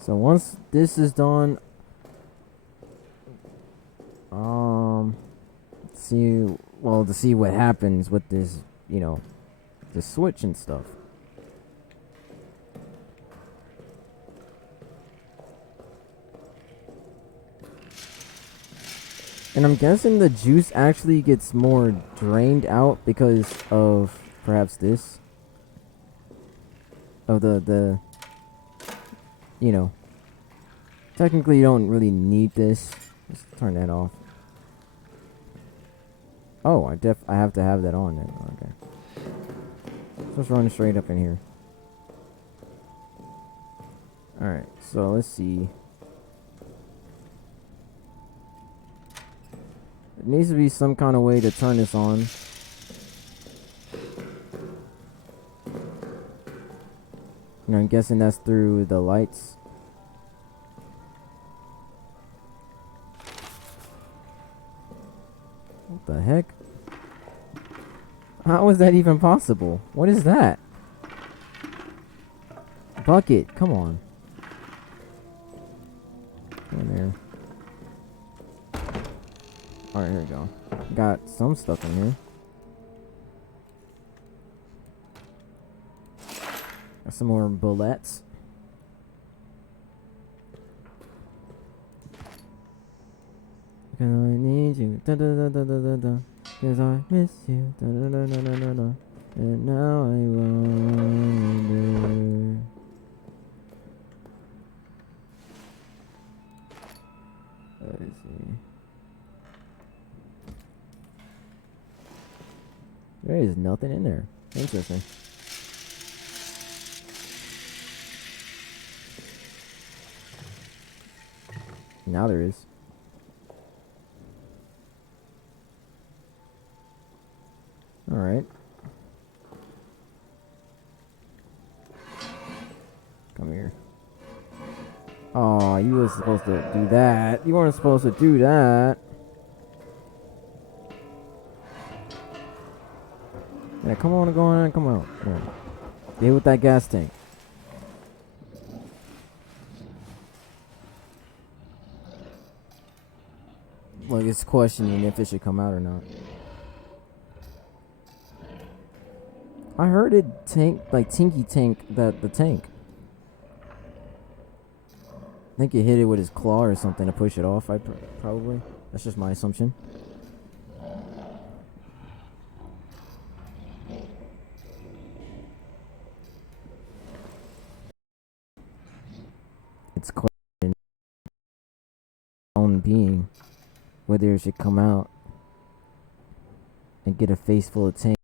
So once this is done, to see what happens with this, the switch and stuff. And I'm guessing the juice actually gets more drained out because of perhaps this. Of the technically you don't really need this. Let's turn that off. Oh, I have to have that on then. Okay. So let's run straight up in here. Alright, so let's see. There needs to be some kind of way to turn this on. I'm guessing that's through the lights. What the heck? How is that even possible? What is that? Bucket, come on. Go in there. Alright, here we go. Got some stuff in here. Got some more bullets. Cause I need you, da da da da da da da. Cause I miss you, da da da da da da da. And now I wonder. Let's see. There is nothing in there. Interesting. Now there is. Alright. Come here. Oh, you were supposed to do that. You weren't supposed to do that. Yeah, come on, come on. Yeah. Get with that gas tank. Like, it's questioning if it should come out or not. I heard it Tinky tank the tank. I think he hit it with his claw or something to push it off. Probably. That's just my assumption. It's questioning own being whether it should come out and get a face full of tank.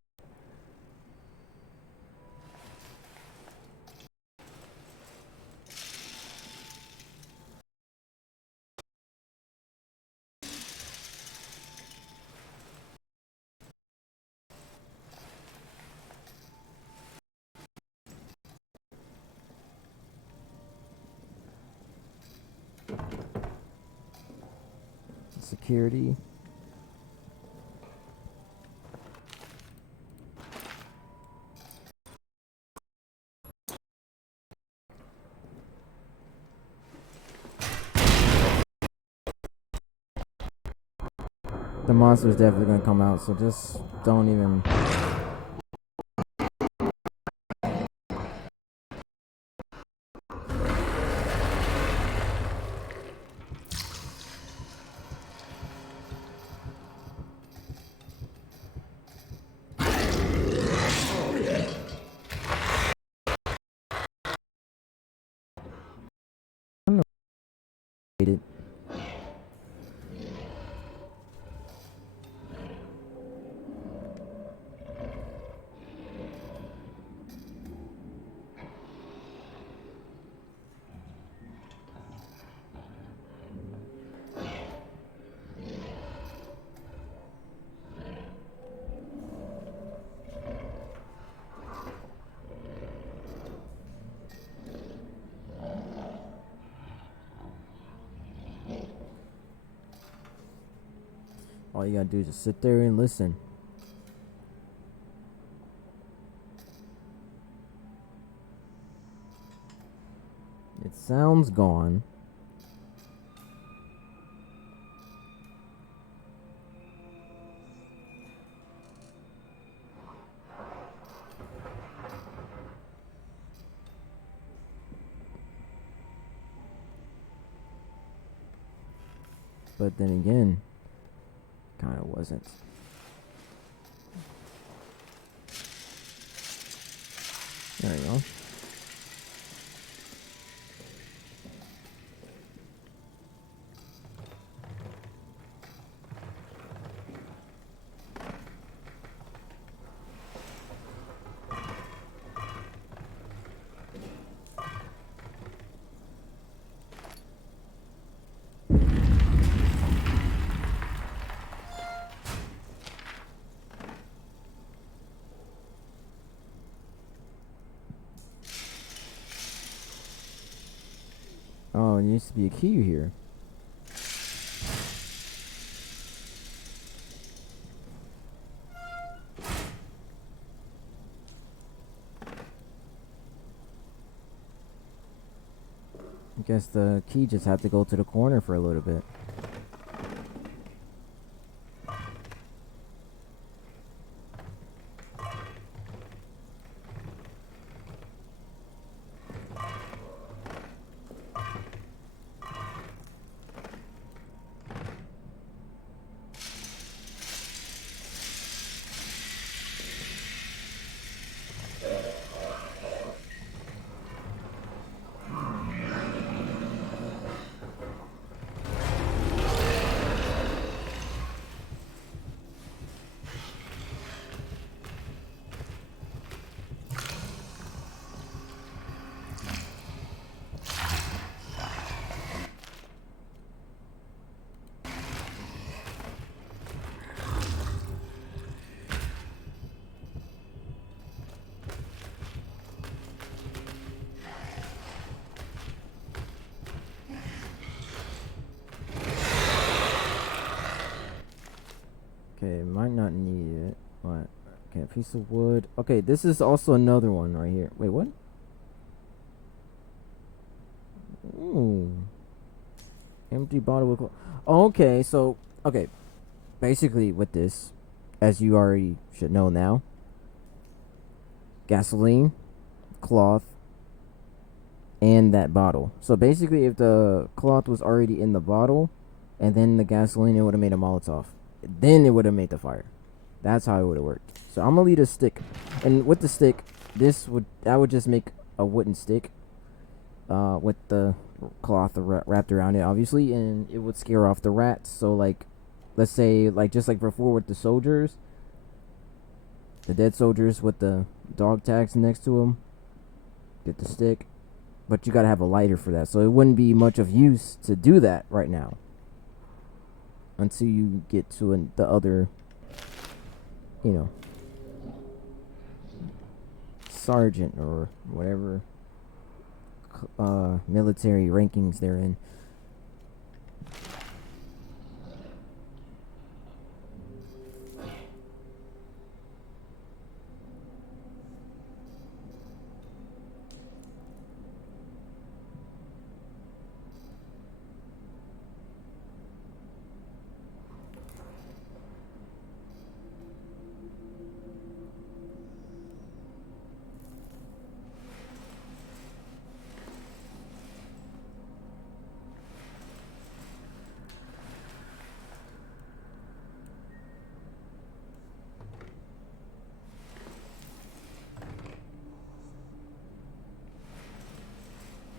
Security. The monster's definitely gonna come out, so just don't even. It. All you gotta do is just sit there and listen. It sounds gone. But then again, kind of wasn't. There you go. Oh, it needs to be a key here. I guess the key just had to go to the corner for a little bit. Okay, might not need it, but okay, a piece of wood. Okay, this is also another one right here. Wait, what? Ooh, empty bottle with. Okay, so Okay, basically with this, as you already should know now, gasoline, cloth, and that bottle. So basically, if the cloth was already in the bottle, and then the gasoline, it would have made a Molotov. Then it would have made the fire. That's how it would have worked. So I'm gonna leave a stick, and with the stick, I would just make a wooden stick, with the cloth wrapped around it, obviously, and it would scare off the rats. So like, let's say like just like before with the soldiers, the dead soldiers with the dog tags next to them, get the stick, but you gotta have a lighter for that. So it wouldn't be much of use to do that right now until you get to the other, you know, sergeant or whatever military rankings they're in.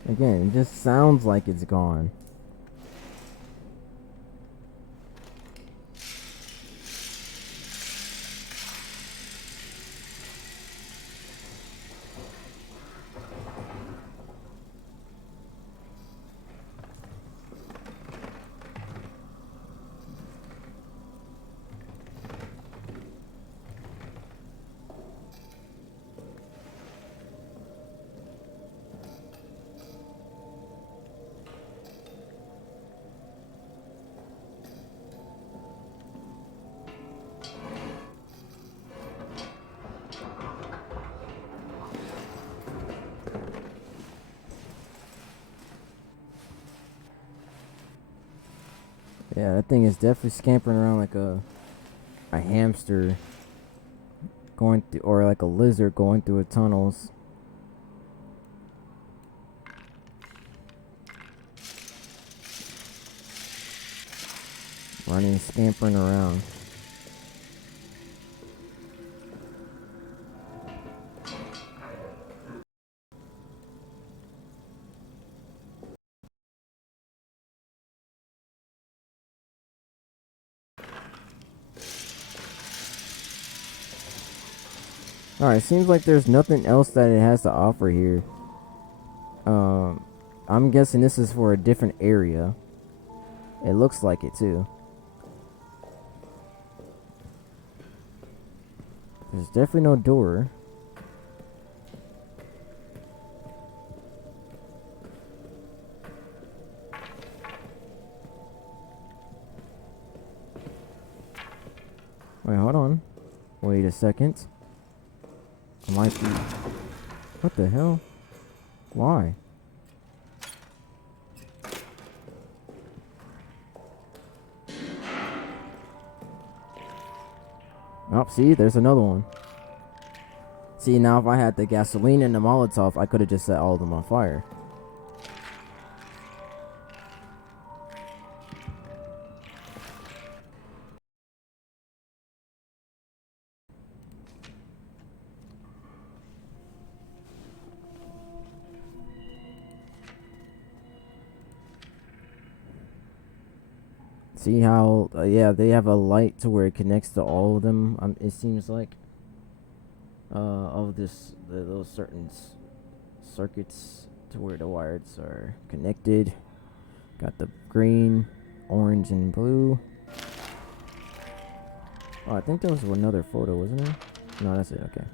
Again, it just sounds like it's gone. Yeah, that thing is definitely scampering around like a hamster going through, or like a lizard going through the tunnels. Running, scampering around. Alright, seems like there's nothing else that it has to offer here. I'm guessing this is for a different area. It looks like it too. There's definitely no door. Wait, hold on. Wait a second. I might be. What the hell? Why? Oh, see, there's another one. See, now if I had the gasoline and the Molotov, I could have just set all of them on fire. See how, yeah, they have a light to where it connects to all of them. It seems like, of those certain circuits to where the wires are connected. Got the green, orange, and blue. Oh, I think there was another photo, wasn't there? No, that's it. Okay.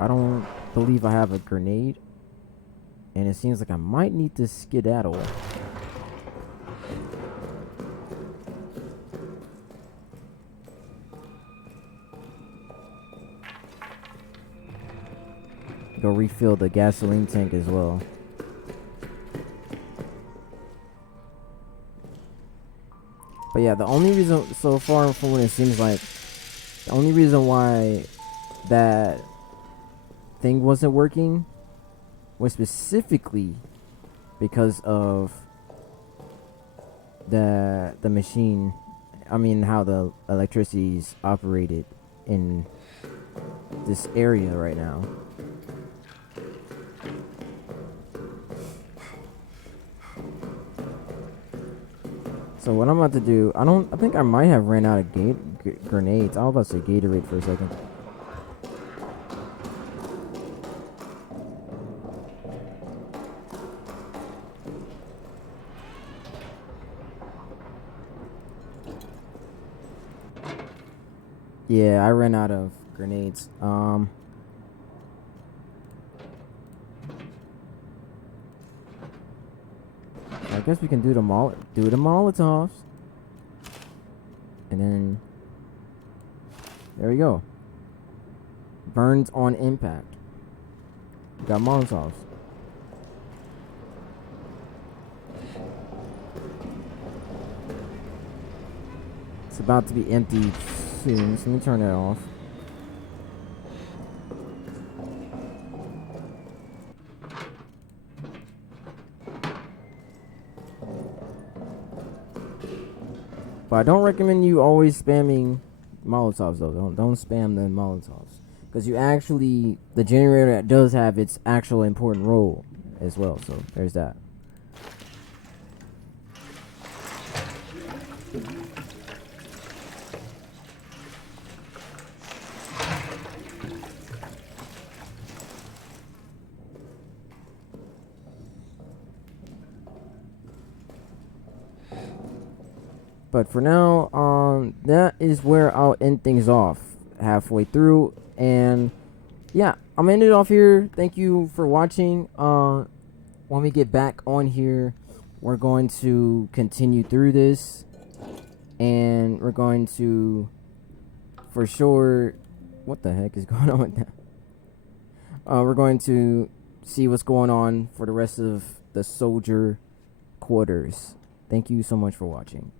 I don't believe I have a grenade, and it seems like I might need to skedaddle. Go refill the gasoline tank as well. But yeah, the only reason so far from what it seems like, the only reason why that thing wasn't working was specifically because of the machine. I mean, how the electricity's operated in this area right now. So what I'm about to do, I think I might have ran out of grenades. I was about to say Gatorade for a second. Yeah, I ran out of grenades. I guess we can do the Molotovs. And then there we go. Burns on impact. Got Molotovs. It's about to be empty soon, so let me turn that off. But I don't recommend you always spamming Molotovs though. Don't spam the Molotovs, because you actually, the generator does have its actual important role as well. So there's that. But for now, that is where I'll end things off halfway through. And yeah, I'm ending it off here. Thank you for watching. When we get back on here, we're going to continue through this, and we're going to, for sure, what the heck is going on with that? We're going to see what's going on for the rest of the soldier quarters. Thank you so much for watching.